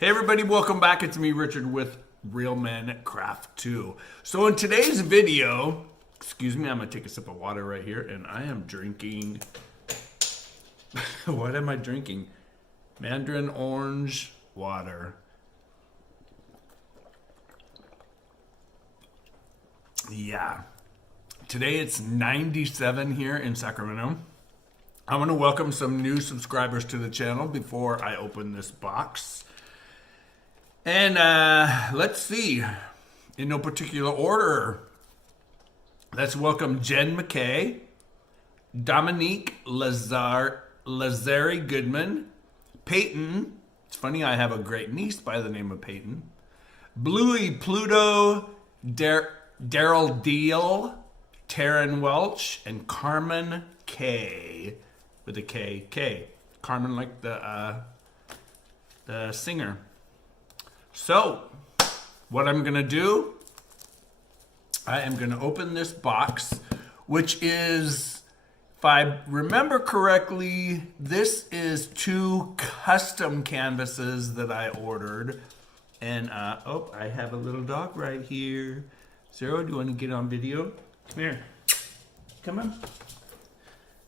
Hey everybody, welcome back. It's me, Richard, with Real Men Craft 2. So in today's video, excuse me, I'm gonna take a sip of water right here, and I am drinking, what am I drinking? Mandarin orange water. Yeah. Today it's 97 here in Sacramento. I want to welcome some new subscribers to the channel before I open this box. And let's see, in no particular order, let's welcome Jen McKay, Dominique Lazari Goodman, Peyton. It's funny, I have a great niece by the name of Peyton. Bluey Pluto, Daryl Deal, Taryn Welch, and Carmen K. With a K. Carmen, like the singer. So, what I'm gonna do, I am gonna open this box, which is, if I remember correctly, this is 2 custom canvases that I ordered. And, oh, I have a little dog right here. Zero, do you wanna get on video? Come here. Come on.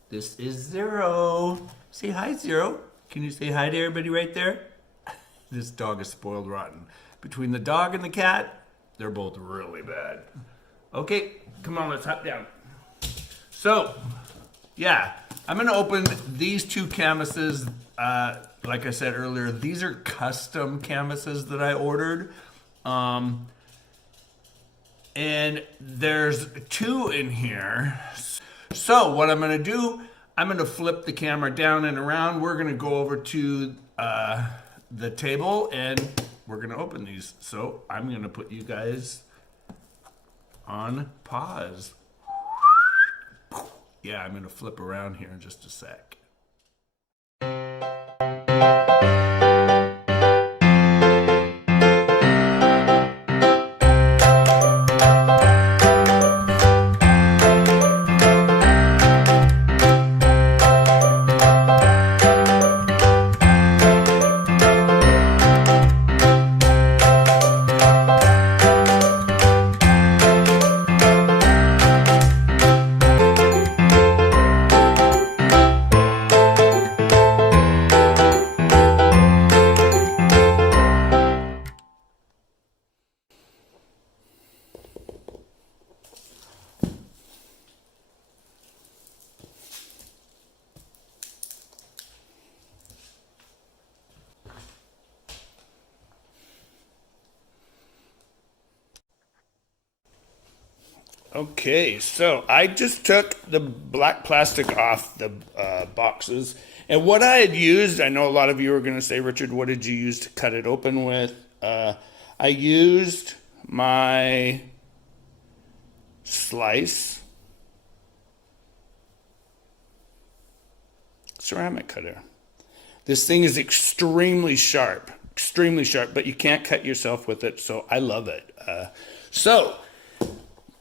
This is Zero. Say hi, Zero. Can you say hi to everybody right there? This dog is spoiled rotten. Between the dog and the cat, they're both really bad. Okay, come on, let's hop down. So, yeah, I'm gonna open these 2 canvases. Like I said earlier, these are custom canvases that I ordered. And there's 2 in here. So what I'm gonna do, I'm gonna flip the camera down and around. We're gonna go over to the table and we're gonna open these. So I'm gonna put you guys on pause. Yeah, I'm gonna flip around here in just a sec. Okay, so I just took the black plastic off the boxes. And what I had used, I know a lot of you are going to say, Richard, what did you use to cut it open with? I used my slice ceramic cutter. This thing is extremely sharp, but you can't cut yourself with it, so I love it.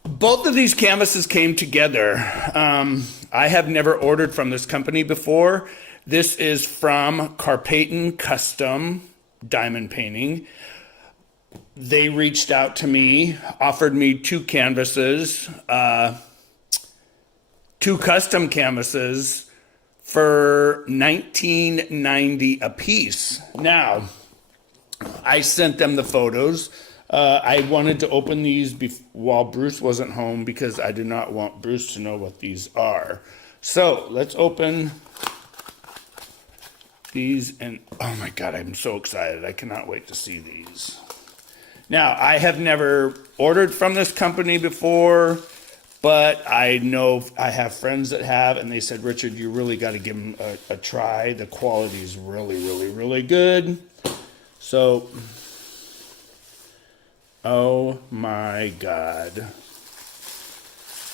Both of these canvases came together. I have never ordered from this company before. This is from Carpaton Custom Diamond Painting. They reached out to me, offered me 2 canvases, 2 custom canvases for $19.90 a piece. Now, I sent them the photos. I wanted to open these while Bruce wasn't home because I did not want Bruce to know what these are. So let's open these, and oh my God, I'm so excited. I cannot wait to see these. Now, I have never ordered from this company before, but I know I have friends that have, and they said, Richard, you really got to give them a try. The quality is really, really, really good. So, oh my God.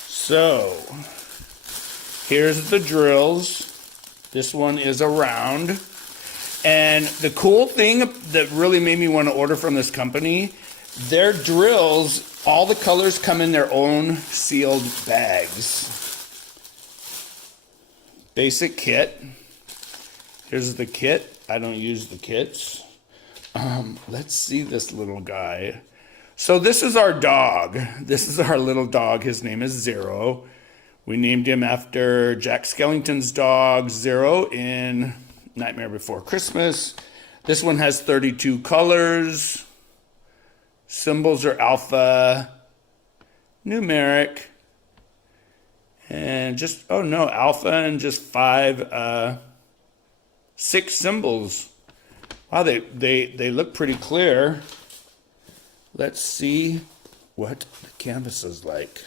So, here's the drills. This one is a round. And the cool thing that really made me want to order from this company, their drills, all the colors come in their own sealed bags. Basic kit. Here's the kit. I don't use the kits. Let's see this little guy. So this is our dog. This is our little dog. His name is Zero. We named him after Jack Skellington's dog, Zero, in Nightmare Before Christmas. This one has 32 colors. Symbols are alpha, numeric, and just, oh no, alpha and just 6 symbols. Wow, they look pretty clear. Let's see what the canvas is like.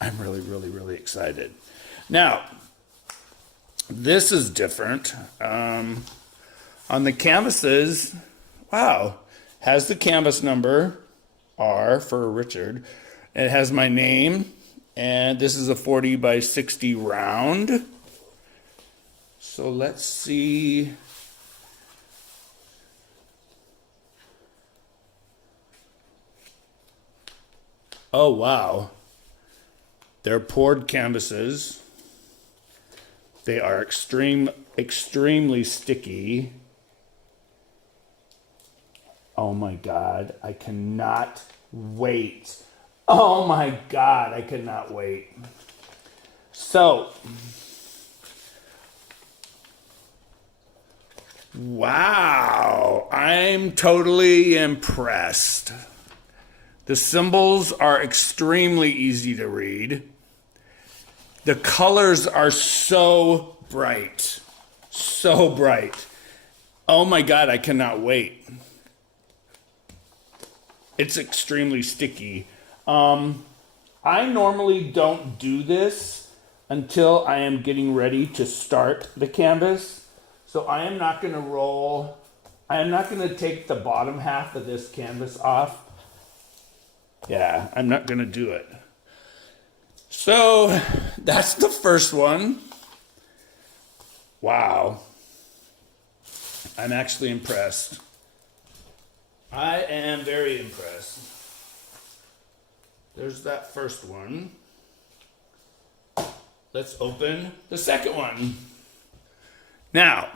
I'm really, really, really excited. Now, this is different. On the canvases, wow, has the canvas number, R for Richard. It has my name, and this is a 40 by 60 round. So let's see. Oh, wow. They're poured canvases. They are extremely sticky. Oh my God, I cannot wait. Oh my God, I cannot wait. So, wow, I'm totally impressed. The symbols are extremely easy to read. The colors are so bright, so bright. Oh my God, I cannot wait. It's extremely sticky. I normally don't do this until I am getting ready to start the canvas. So I am not going to roll. I am not going to take the bottom half of this canvas off. Yeah, I'm not going to do it. So that's the first one. Wow. I'm actually impressed. I am very impressed. There's that first one. Let's open the second one. Now,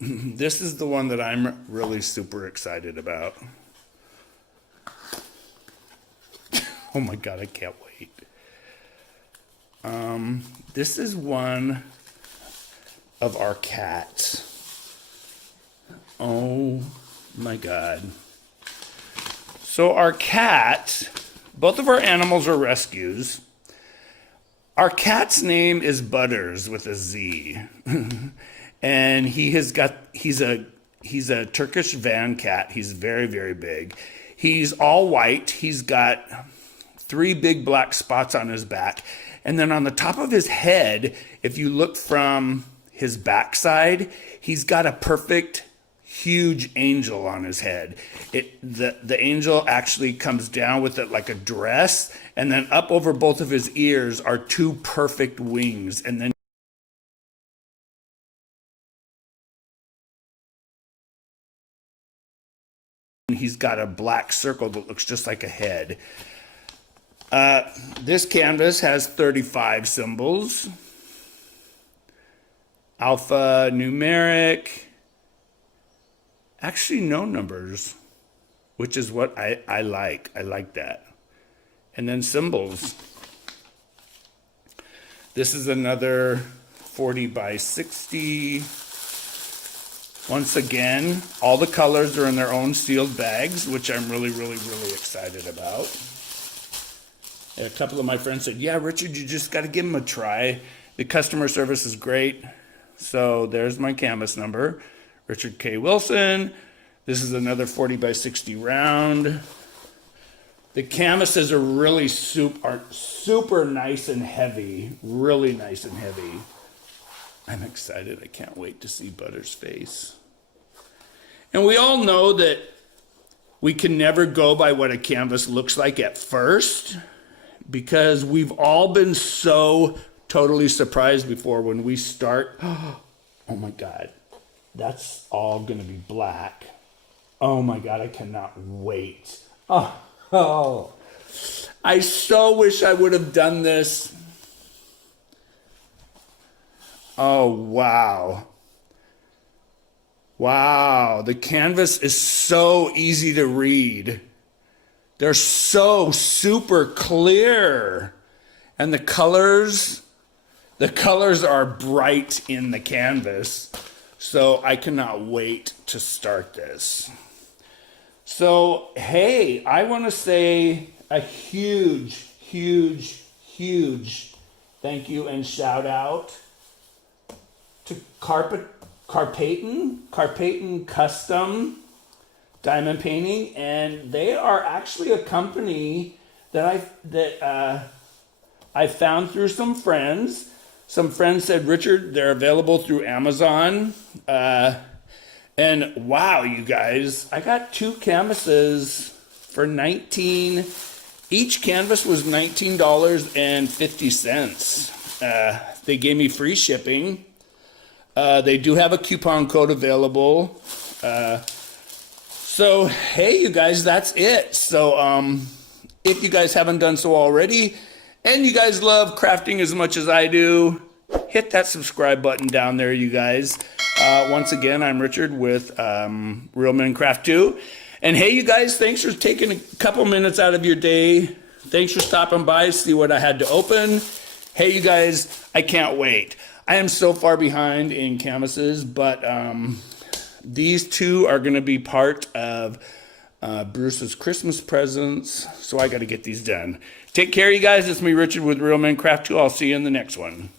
this is the one that I'm really super excited about. Oh my God, I can't wait. This is one of our cats. Oh my God. So our cat, both of our animals are rescues. Our cat's name is Butters with a Z. And he's a Turkish van cat. He's very, very big. He's all white. He's got 3 big black spots on his back. And then on the top of his head, if you look from his backside, he's got a perfect huge angel on his head. The angel actually comes down with it like a dress, and then up over both of his ears are 2 perfect wings, and then he's got a black circle that looks just like a head. This canvas has 35 symbols. Alpha, numeric. Actually, no numbers, which is what I like. I like that. And then symbols. This is another 40 by 60. Once again, all the colors are in their own sealed bags, which I'm really, really, really excited about. A couple of my friends said, yeah, Richard, you just got to give them a try. The customer service is great. So there's my canvas number, Richard K. Wilson. This is another 40 by 60 round. The canvases are really super nice and heavy, really nice and heavy. I'm excited. I can't wait to see Butter's face. And we all know that we can never go by what a canvas looks like at first, because we've all been so totally surprised before when we start. Oh my God, that's all going to be black. Oh my God, I cannot wait. Oh, I so wish I would have done this. Oh, wow. Wow, the canvas is so easy to read. They're so super clear. And the colors are bright in the canvas. So I cannot wait to start this. So, hey, I want to say a huge thank you and shout out to Carpaton Custom Diamond Painting, and they are actually a company that I found through some friends. Some friends said, Richard, they're available through Amazon. And wow, you guys, I got 2 canvases for each canvas was $19.50. They gave me free shipping. They do have a coupon code available. So, hey, you guys, that's it. So, if you guys haven't done so already, and you guys love crafting as much as I do, hit that subscribe button down there, you guys. Once again, I'm Richard with Real Men Craft 2. And hey, you guys, thanks for taking a couple minutes out of your day. Thanks for stopping by to see what I had to open. Hey, you guys, I can't wait. I am so far behind in canvases, but these 2 are going to be part of Bruce's Christmas presents, so I got to get these done. Take care, you guys. It's me, Richard, with Real Men Craft 2. I'll see you in the next one.